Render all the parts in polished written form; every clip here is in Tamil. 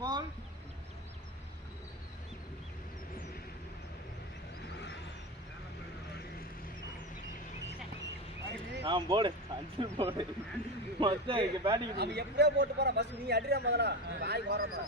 பால் போடு 5 போடு மொத்தம் இங்க பேட்டிங் அவன் எப்படியே போட்டு போறான் பஸ் நீ அடிடா முதல்ல வாய் போறமா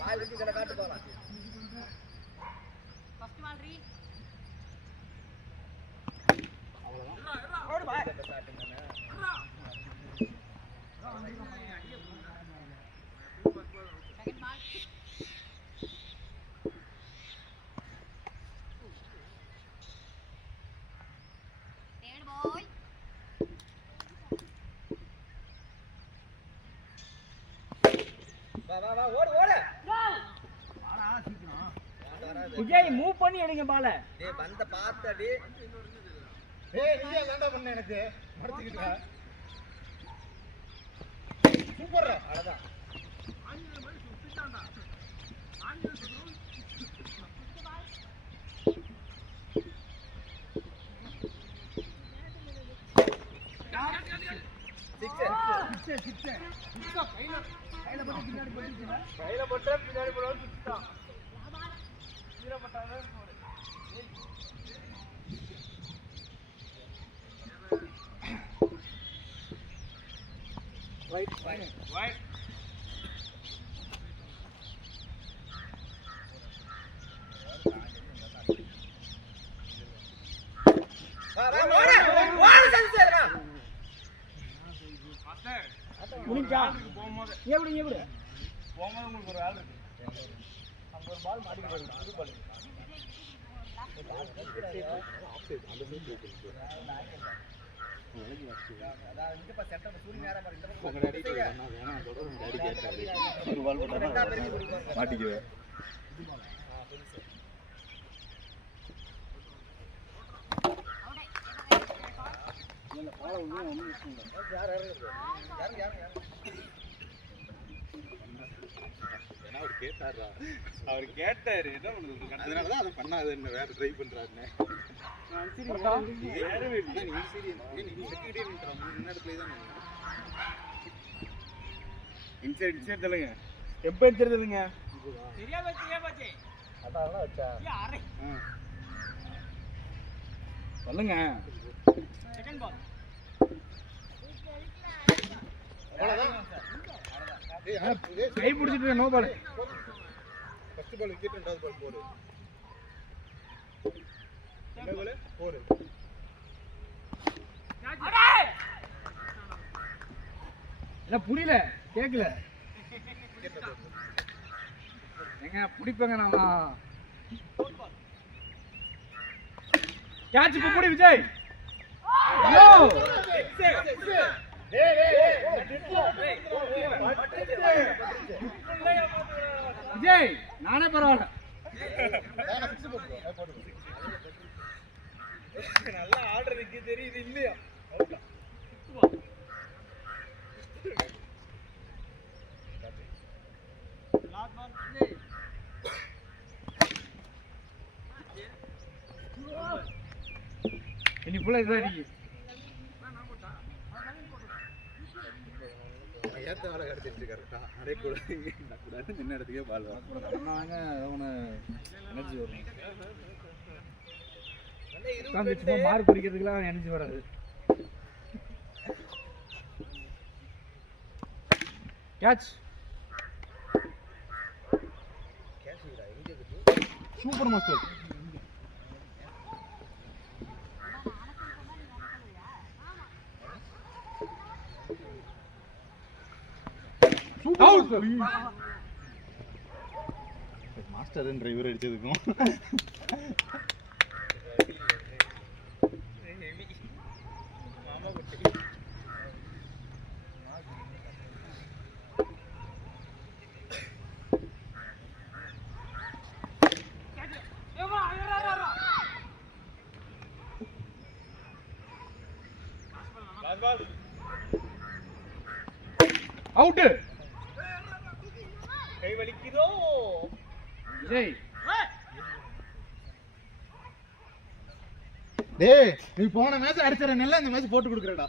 வாய் விட்டு இதல காட்டு போலாம் ஃபர்ஸ்ட் பால் ரீ அவ்வளவுதான் ஓடு பாய் ஸ்டார்டிங் தானே செகண்ட் பால் தேர்ட் பாய் வா வா ஓடு ஓடு வாடா சீக்கிரம் விஜய் மூவ் பண்ணி எடுங்க பால டேய் பந்த பாத்தடி ஏய் நீ என்னடா பண்ண எனக்கு மறந்துக்கிட்ட சூப்பர் அழகா ஆஞ்சல மாதிரி சுத்திட்டான்டா ஆஞ்சல சுத்து கையில போட்டா பின்னாடி போடுவான் சுத்திட்டான் கீழ போட்டாங்க ரைட் ரைட் வா வா ஓடு ஓடு சென்சரா மாஸ்டர் முடிஞ்சா போகும்போது எப்படி போகும்போது உங்களுக்கு ஒரு ஆள் இருக்கு அங்க ஒரு பால் மாட்டிட்டு வருது புது பால் அதான் இங்க பா செட்டப் சூரிய நேரா பாரு இந்த பக்கம் உங்க டாடி வேணா வேணா சொல்ற உங்க டாடி கேட்டாரு ஒரு பால் போட்டா மாட்டிக்குவே இல்ல பால ஒண்ணு யார் ஏன்னா அவர் கேட்டாரா அவர் கேட்டாரு என்ன பண்ணுது அதனால தான் அதை பண்ணாத என்ன வேற ட்ரை பண்றாருன்னு வேறவே இல்லை நீ சீரியஸ் நீ செக்யூரிட்டி நின்றான் முன்னாடி ப்ளே தான் இன்சைட் தள்ளுங்க எப்போ இன்சைட் தள்ளுங்க அதான் வச்சா சொல்லுங்க செகண்ட் பால் கை பிடிச்சிட்டு no ball first ball wicket ரெண்டாவது பால் போடு என்ன பால் போடு இல்ல புரியல கேக்கல எங்க பிடிப்பேங்க நான் கேட்ச் இப்ப புடி விஜய் ஐயோ விஜய் நானே பரவாயில்ல நல்லா ஆர்டர் இருக்கு தெரியுது இல்லையா இனி ஃபுல்லா இதான் இருக்கு ஏத்த வேலை கிடைச்சிருச்சு கரெக்டா அதே கூட கூடாது நின்ன இடத்துக்கே பால் பண்ணாங்க அவனை எனர்ஜி வரும் உட்காந்து சும்மா மார்க் பிடிக்கிறதுக்குலாம் எனர்ஜி வராது catch super master out master driver அடிச்சதுக்கும் மாமா குட்டி அவுட் கை வலிக்குதோ விஜய் டேய் நீ போன மேட்ச் அடிச்சற நெல்ல இந்த மேட்ச் போட்டு கொடுக்கறடா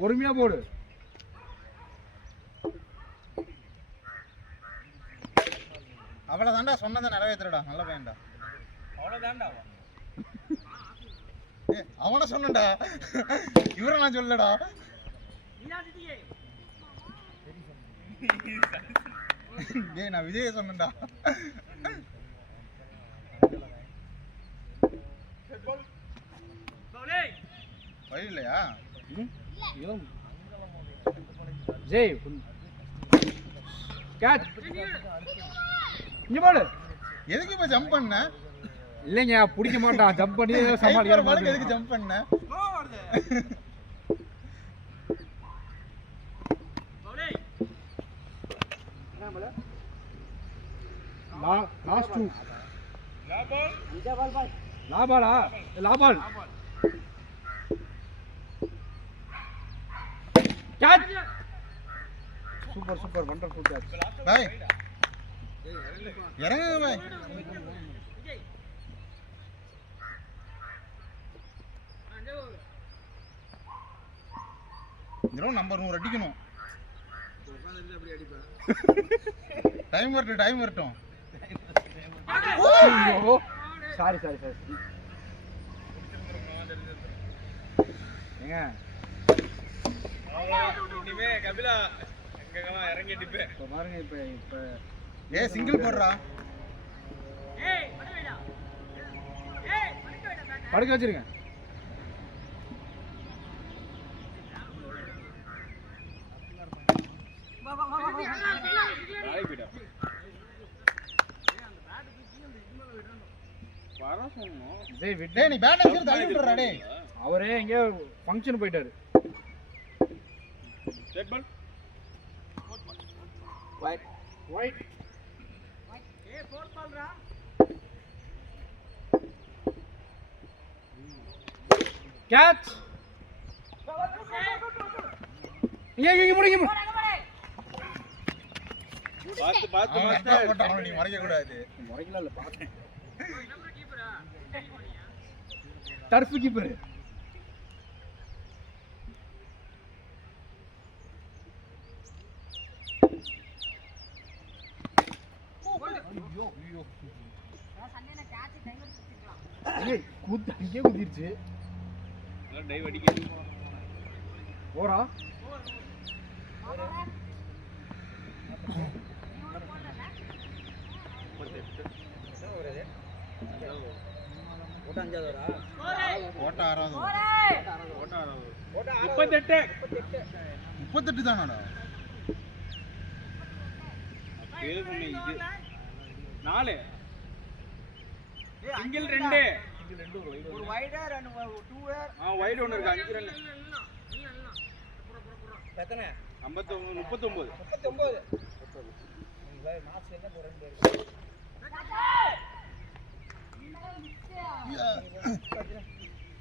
பொறுமையா போடு. அவ்வளவுதான்டா சொன்னதை நிறைவேற்றுடா. நல்ல பையன்டா. அவ்வளவுதான்டா அவனை சொன்னடா, இவரை நான் சொல்லடா. டேய் நான் விஜய சொன்னேன்டா. வழி இல்லையா? ஜெய் கேட்ச் இங்க போடு. எதுக்கு இப்ப ஜம்ப் பண்ண? இல்லைங்க பிடிக்க மாட்டான். ஜம்ப் பண்ணி பாலுக்கு சமாளிக்க. எதுக்கு ஜம்ப் பண்ண? லாஸ்ட் டூ லாபாலா லாபால் catch. Super super wonderful catch. Boy இறங்குங்க பாய். நம்பர் 100 அடிக்கணும். டைம் வரட்டும். சாரி ஏங்க இனிமே கபிலா எங்கமா இறங்கி டிப்பே இப்ப பாருங்க. இப்ப ஏய் சிங்கிள் போடுறா. படுக்க வச்சிருங்க. டேய் நீ பேட் அடிச்சு தள்ளி விட்டுறா டேய். அவரே எங்க ஃபங்க்ஷன் போயிட்டாரு. Red ball white A fourth பால்ரா. கேட்ச். இங்க முடிங்க. பாத்து அவனை நீ மறைக்க கூடாது. முறைக்கல இல்ல பாத்தேன். Turf keeper. ஏய் கூத்து அங்கே குதிருச்சு. டைவ் அடிக்க ஓரா ஓட்ட அஞ்சாவதா ஓட்ட ஆறாவது. 38 தானடா. பேரு சொன்னே இது 4 சிங்கிள் 2 ஒரு வைடா 2 வைட் ஒன்னு இருக்கு. 5 ரன் எத்தனை 39 மார்க்ஸ் என்ன போற 2 இருக்கு.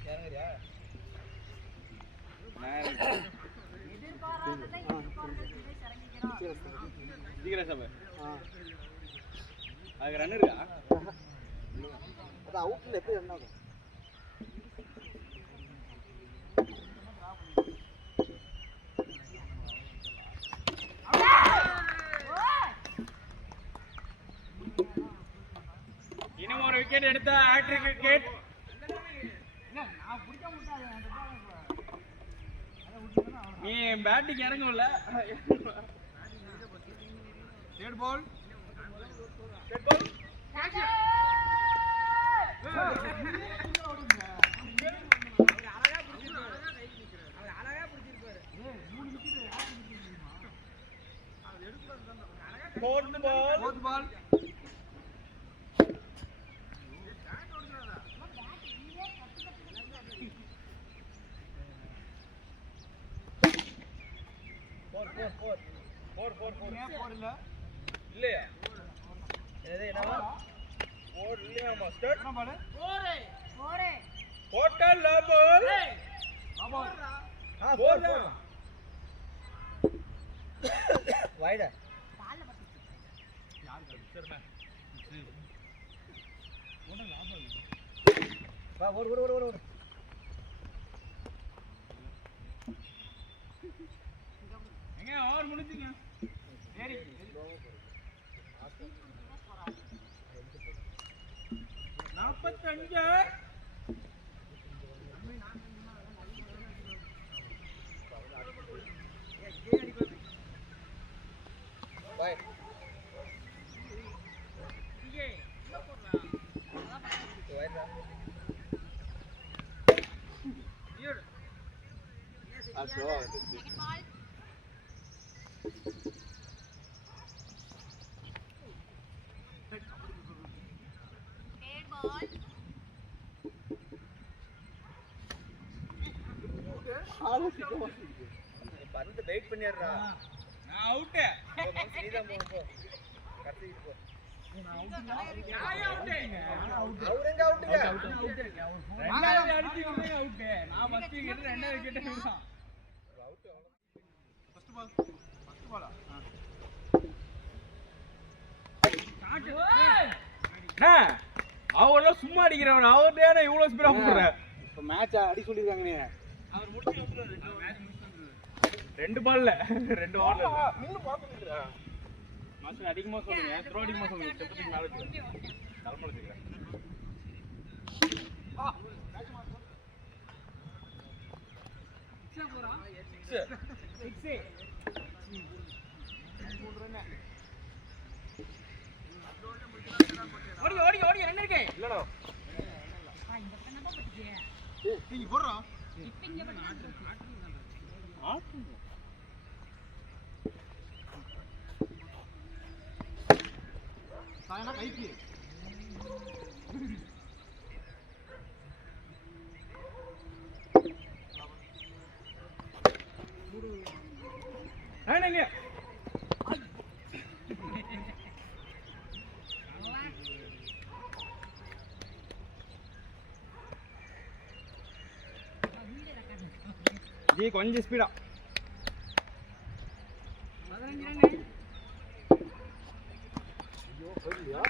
இறங்குறியா? அதுக்கு ரன் இருக்கா? அது அவுட்ல எப்படி ரன் ஆகும்? இன்னும் ஒரு விக்கெட் எடுத்த ஹேட்ரிக் விக்கெட். நீ பேட்டிங் இறங்கும்ல. டெட் பால் fourth ball இல்லையா? என்னவா 4 இல்லையாமா? ஸ்டார்ட் பால் 4 டோட்டல் பால் 4 வைடா பால்ல பத்திச்சு யார் கடிச்சறனா ஓட லாபம் வா ஓடு ஓவர் முடிஞ்சுங்க. சரி 45 பாய் பந்து வெயிட் பண்ணிடுறா நான் அவுட் நீதான் போ கத்திட்டு போ யாயா அவுட் அவருங்க அவுட்டுங்க ரெண்டாவது அடிச்சு விடுங்க அவுட் நான் ஃபர்ஸ்ட் விக்கெட் ரெண்டாவது விக்கெட் விடுறான் அவுட் ஃபர்ஸ்ட் பாலா அவெல்லாம் சும்மா அடிக்கிறவன் அவர்டே இவ்வளவு ஸ்பீடா போடுற இப்ப மேட்ச் அடி சொல்லிருக்காங்க நீ அவர் முடிச்சு வந்துறாரு மேட்ச் முடிச்சு வந்துறாரு ரெண்டு பால்ல ரெண்டு ஓவர்ல நின்னு பாத்துறா மாஸ்டர் அதிகமா சொல்லுங்க த்ரோ அதிகமா சொல்லுங்க ஸ்டெப்புக்கு மேல வச்சு தலைமல வச்சுக்கிறேன் சிக்ஸா போறா சிக்ஸ் ஓடி ஓடி ஓடி ரன் இருக்கே இல்லடா இந்த கண்ணா பட்டிச்சே ஏய் நீ போறா இப்ப இங்க பண்ணு சாயனா கைக்கு ஆனங்க ஜி கொஞ்சம் ஸ்பீடா 15 ரன் ஐயோ போயியா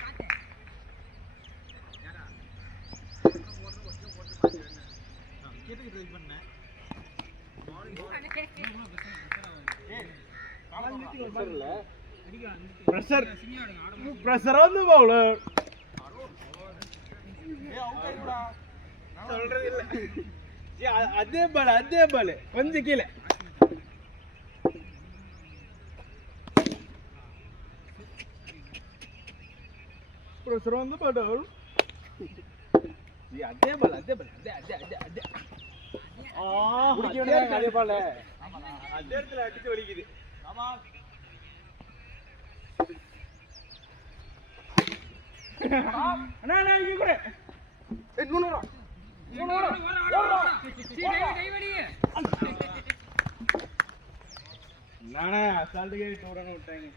கேட்டு ட்ரை பண்ணேன் பிரஷர் பிரஷர் வந்து பவுலர் ஏய் அவுட் ஆயிடுடா சொல்றது இல்ல ஜி அதே பால் கொஞ்சம் கீழே பிரஷர் வந்து பவுலர் ஜி அதே பால் அதே முடிக்க வேண்டியது அதே பால் அதே இடத்துல அடிச்சு வலிக்குது ஆமா அண்ணா அண்ணா இங்க கூட ஏய் நூனுடா நானே அசால்ட் கேட் ஓடணும் விட்டாங்க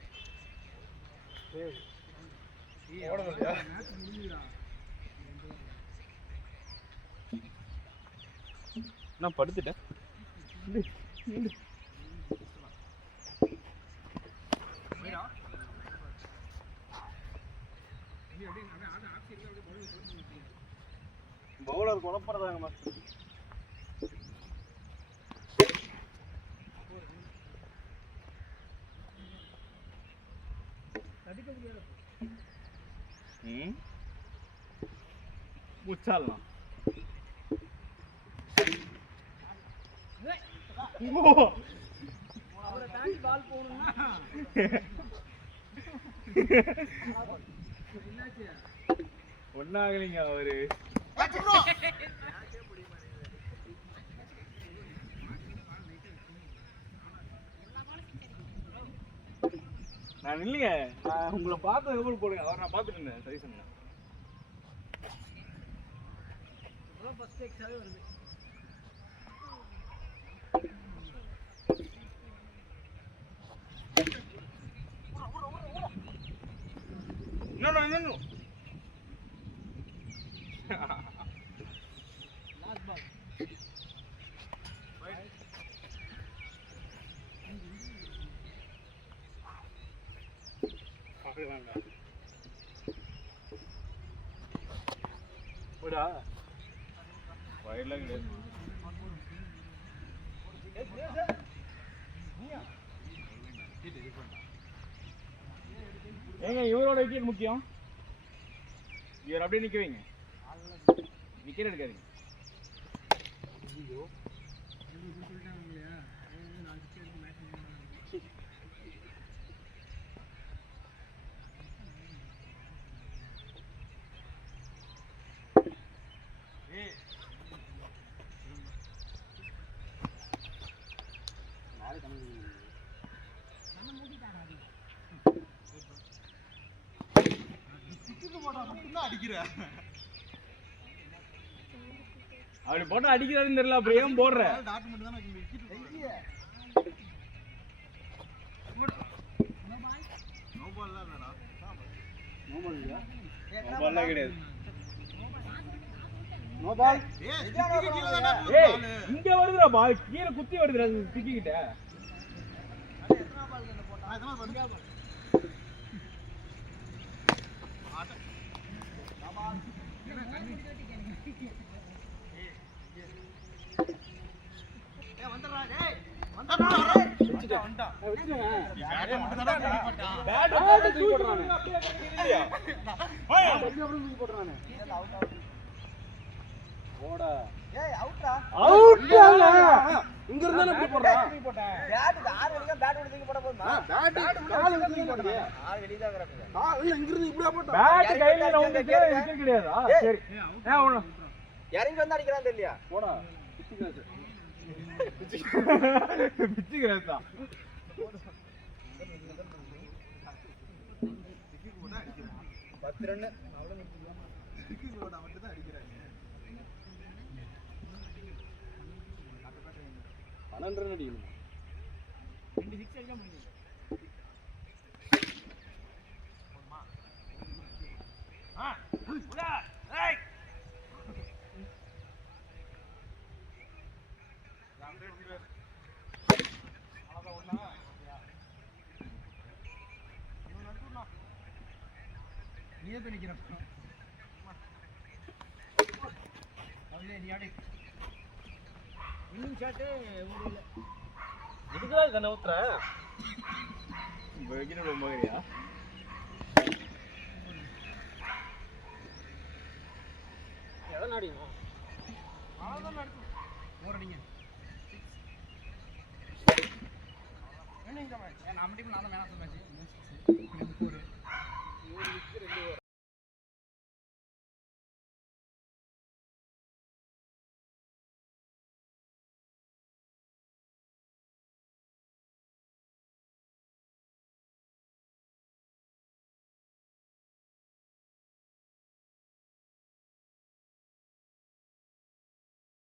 ஓடணும் இல்லையா நான் படுத்துட்டேன் பவுலர் குழப்பறதாங்க மாஸ்டர் முச்சாலாம் அவரை தாண்டி பால் போகணும்னா ஒன்னாகலீங்க அவரு நான் இல்லைங்க நான் உங்களை பார்த்து எவ்வளவு போடுங்க அவர் நான் பார்த்துட்டு இருந்தேன் சரி சொன்னேன் ஃபர்ஸ்ட் எக்ஸாவே வருது No. லாஸ்ட் பால் போடா வயல்லாம் கிடையாது ஏங்க இவரோட விக்கெட் முக்கியம். இவர் அப்படியே நிக்க வைங்க. விக்கெட் எடுக்காதீங்க. அப்படி போட்டா அடிக்கிறாருன்னு தெரியல, அப்புறம் ஏன் போடுற? கிடையாது. இங்க வருதுடா பால், கீழே குத்தி வருதுடா திக்கிக்கிட்ட. இங்க இருந்தா எப்படி போடுறான்? பேட் ஆறு வலிக்க பேட் ஓடி தூக்கி போட போதுமா? பேட் கால் வலிக்க போடுங்க. ஆறு வெளிய தான் கரெக்ட். இல்ல இங்க இருந்து இப்படியே போட்டா. பேட் கையில ரவுண்ட் விக்கெட் கிடையாதா? சரி. ஒண்ணு இறங்கி வந்து அடிக்கறான் தெரியலையா? போடா. பிச்சி கிராஸா. பத்து ரன் அவ்வளவு முடிச்சிடலாம். சிக்கி போட மட்டும் தான் அடிக்கிறாங்க. 12 ரன் அடிக்கணும். 2 6 அடிக்க முடியும். உடா ஏய் நீயே போய் நிக்கிறப்ப அவளே நீ ஆடு இன்னும் ஷாட் ஊர்ல இதுக்குதா கண்ண ஊத்துற விக்கெட் போகறியா? எதை நாடினோம் அவ்வளவுதான் நடத்து ஓரடிங்க என்ன இந்த மேட்ச் நம்ம டீம் நான் தான் மேன் ஆஃப் தி மேட்ச்